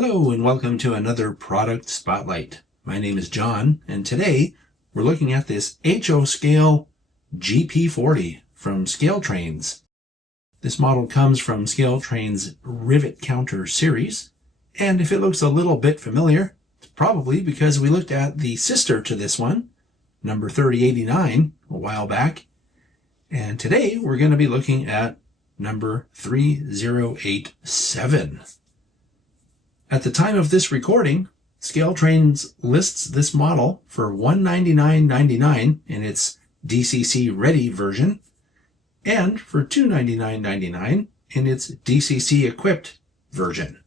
Hello and welcome to another product spotlight. My name is John and today we're looking at this HO Scale GP40 from ScaleTrains. This model comes from ScaleTrains Rivet Counter series, and if it looks a little bit familiar, it's probably because we looked at the sister to this one, number 3089, a while back, and today we're going to be looking at number 3087. At the time of this recording, ScaleTrains lists this model for $199.99 in its DCC Ready version and for $299.99 in its DCC Equipped version.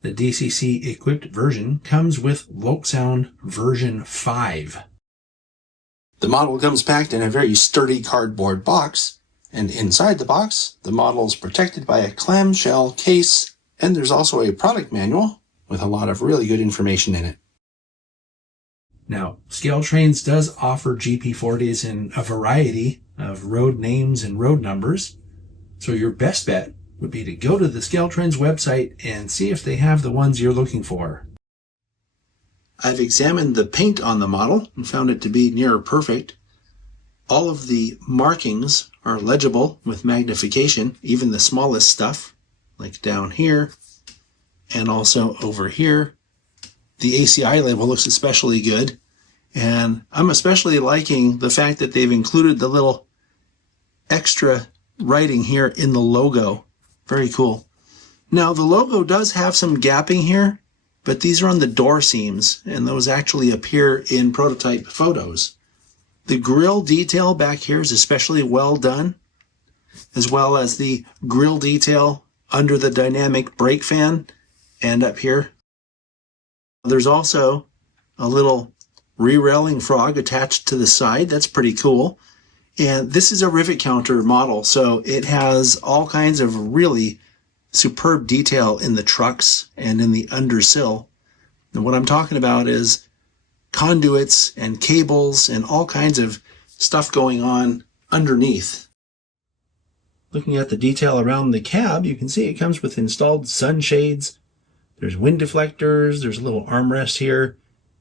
The DCC Equipped version comes with Lokesound version 5. The model comes packed in a very sturdy cardboard box, and inside the box, the model is protected by a clamshell case. And there's also a product manual with a lot of really good information in it. Now, ScaleTrains does offer GP40s in a variety of road names and road numbers. So your best bet would be to go to the ScaleTrains website and see if they have the ones you're looking for. I've examined the paint on the model and found it to be near perfect. All of the markings are legible with magnification, even the smallest stuff, like down here and also over here. The ACI label looks especially good, and I'm especially liking the fact that they've included the little extra writing here in the logo. Very cool. Now the logo does have some gapping here, but these are on the door seams, and those actually appear in prototype photos. The grille detail back here is especially well done, as well as the grille detail under the dynamic brake fan and up here. There's also a little re-railing frog attached to the side. That's pretty cool. And this is a rivet counter model, so it has all kinds of really superb detail in the trucks and in the undersill. And what I'm talking about is conduits and cables and all kinds of stuff going on underneath. Looking at the detail around the cab, you can see it comes with installed sunshades. There's wind deflectors. There's a little armrest here.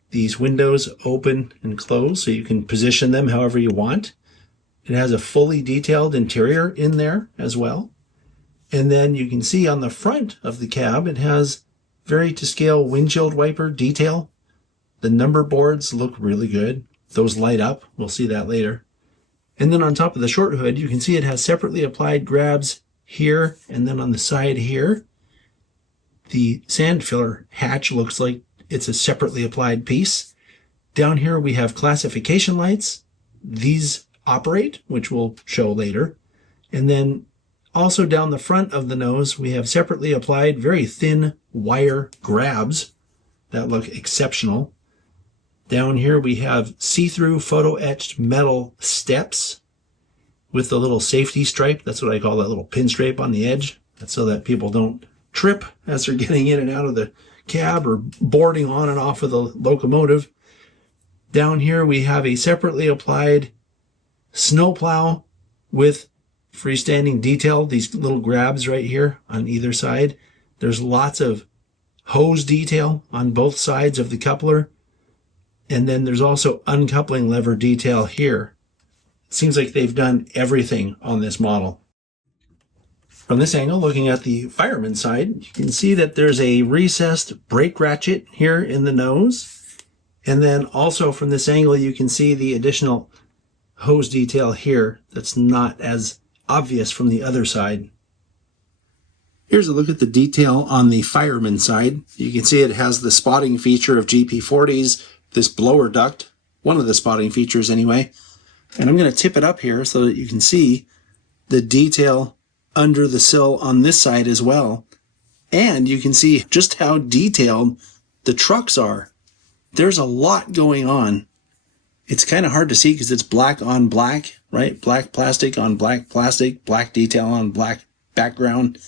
These windows open and close so you can position them however you want. It has a fully detailed interior in there as well. And then you can see on the front of the cab, it has very to scale windshield wiper detail. The number boards look really good. Those light up. We'll see that later. And then on top of the short hood, you can see it has separately applied grabs here and then on the side here. The sand filler hatch looks like it's a separately applied piece. Down here we have classification lights. These operate, which we'll show later. And then also down the front of the nose, we have separately applied very thin wire grabs that look exceptional. Down here we have see-through photo-etched metal steps with the little safety stripe. That's what I call that little pinstripe on the edge. That's so that people don't trip as they're getting in and out of the cab or boarding on and off of the locomotive. Down here we have a separately applied snowplow with freestanding detail, these little grabs right here on either side. There's lots of hose detail on both sides of the coupler. And then there's also uncoupling lever detail here. It seems like they've done everything on this model. From this angle, looking at the fireman side, you can see that there's a recessed brake ratchet here in the nose. And then also from this angle, you can see the additional hose detail here that's not as obvious from the other side. Here's a look at the detail on the fireman side. You can see it has the spotting feature of GP40s, this blower duct, one of the spotting features anyway. And I'm going to tip it up here so that you can see the detail under the sill on this side as well. And you can see just how detailed the trucks are. There's a lot going on. It's kind of hard to see because it's black on black, right? Black plastic on black plastic, black detail on black background.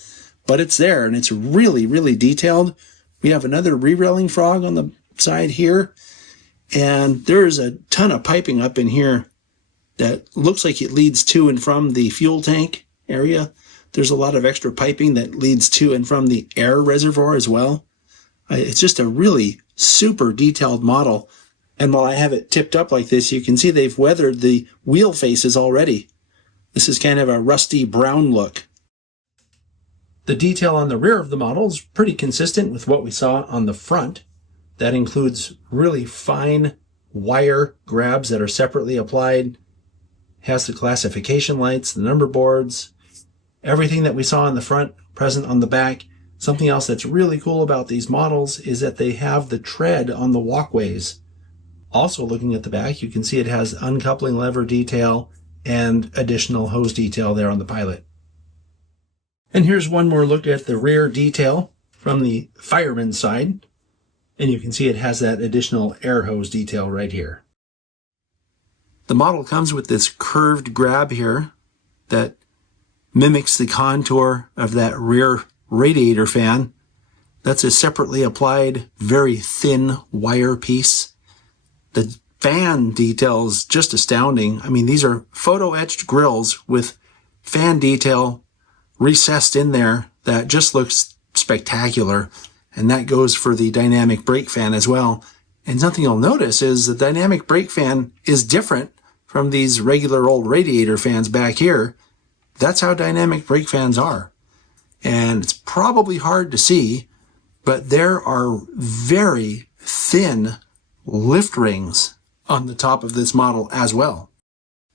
But it's there and it's really, really detailed. We have another re-railing frog on the side here. And there's a ton of piping up in here that looks like it leads to and from the fuel tank area. There's a lot of extra piping that leads to and from the air reservoir as well. It's just a really super detailed model. And while I have it tipped up like this, you can see they've weathered the wheel faces already. This is kind of a rusty brown look. The detail on the rear of the model is pretty consistent with what we saw on the front. That includes really fine wire grabs that are separately applied, has the classification lights, the number boards, everything that we saw on the front present on the back. Something else that's really cool about these models is that they have the tread on the walkways. Also looking at the back, you can see it has uncoupling lever detail and additional hose detail there on the pilot. And here's one more look at the rear detail from the fireman's side. And you can see it has that additional air hose detail right here. The model comes with this curved grab here that mimics the contour of that rear radiator fan. That's a separately applied, very thin wire piece. The fan detail is just astounding. I mean, these are photo-etched grills with fan detail recessed in there that just looks spectacular. And that goes for the dynamic brake fan as well. And something you'll notice is the dynamic brake fan is different from these regular old radiator fans back here. That's how dynamic brake fans are. And it's probably hard to see, but there are very thin lift rings on the top of this model as well.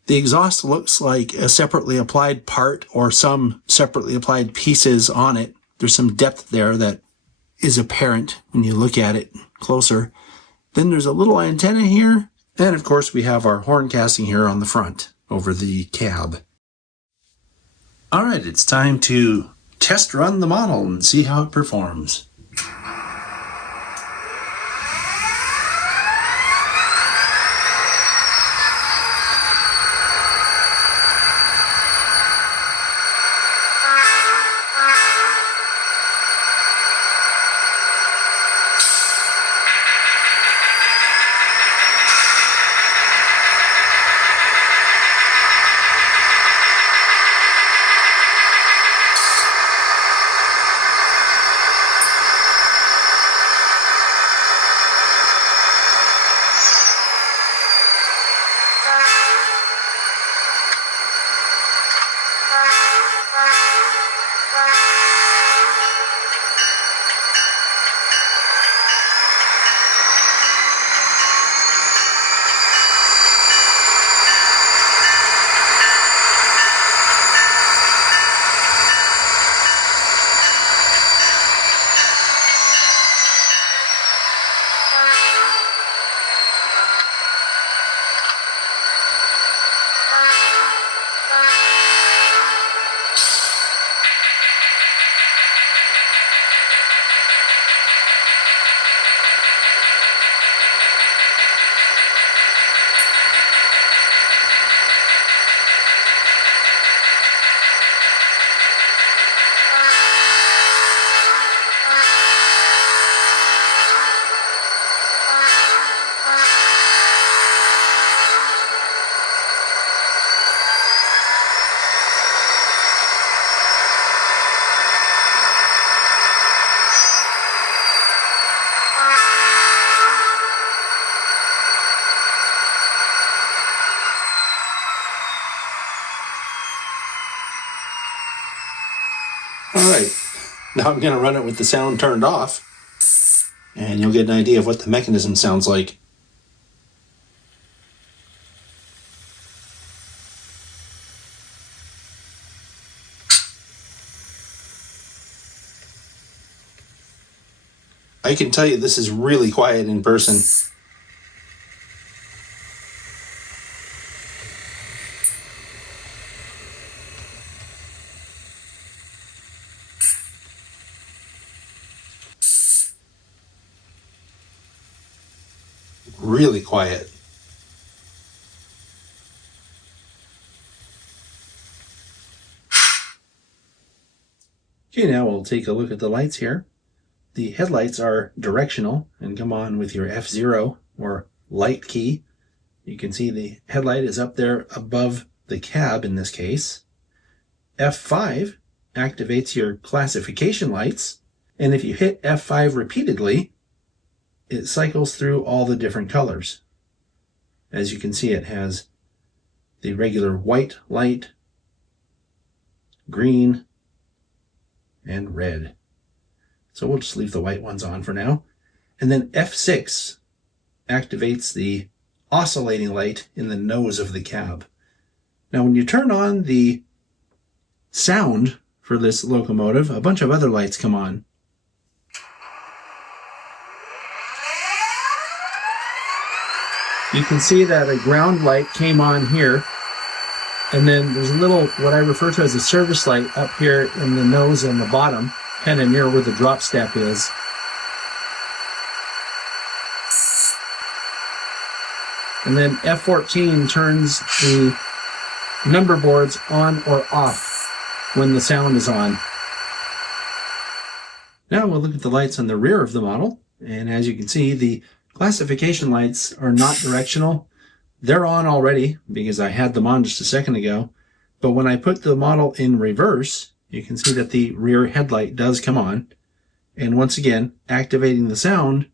The exhaust looks like a separately applied part or some separately applied pieces on it. There's some depth there that is apparent when you look at it closer. Then there's a little antenna here. And of course we have our horn casting here on the front over the cab. All right, it's time to test run the model and see how it performs. All right, now I'm going to run it with the sound turned off, and you'll get an idea of what the mechanism sounds like. I can tell you this is really quiet in person. Really quiet. Okay, now we'll take a look at the lights here. The headlights are directional and come on with your F0 or light key. You can see the headlight is up there above the cab in this case. F5 activates your classification lights, And if you hit F5 repeatedly, it cycles through all the different colors. As you can see, it has the regular white light, green, and red. So we'll just leave the white ones on for now. And then F6 activates the oscillating light in the nose of the cab. Now when you turn on the sound for this locomotive, a bunch of other lights come on. You can see that a ground light came on here, and then there's a little, what I refer to as a service light up here in the nose and the bottom, kind of near where the drop step is. And then F14 turns the number boards on or off when the sound is on. Now we'll look at the lights on the rear of the model, and as you can see, the classification lights are not directional. They're on already because I had them on just a second ago. But when I put the model in reverse, you can see that the rear headlight does come on. And once again, activating the sound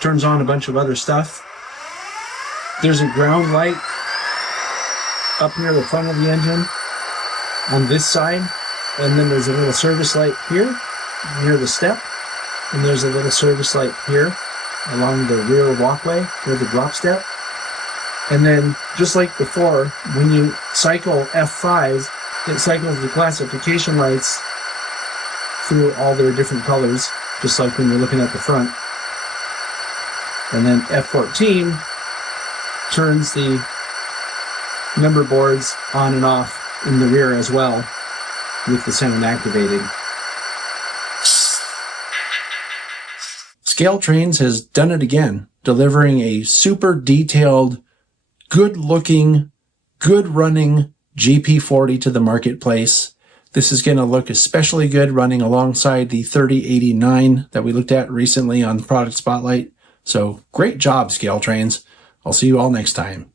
turns on a bunch of other stuff. There's a ground light up near the front of the engine on this side. And then there's a little service light here near the step. And there's a little service light here along the rear walkway near the drop step. And then, just like before, when you cycle F5, it cycles the classification lights through all their different colors, just like when you're looking at the front. And then F14 turns the number boards on and off in the rear as well, with the sound activated. Scale Trains has done it again, delivering a super detailed, good-looking, good-running GP40 to the marketplace. This is going to look especially good running alongside the 3089 that we looked at recently on Product Spotlight. So great job, Scale Trains. I'll see you all next time.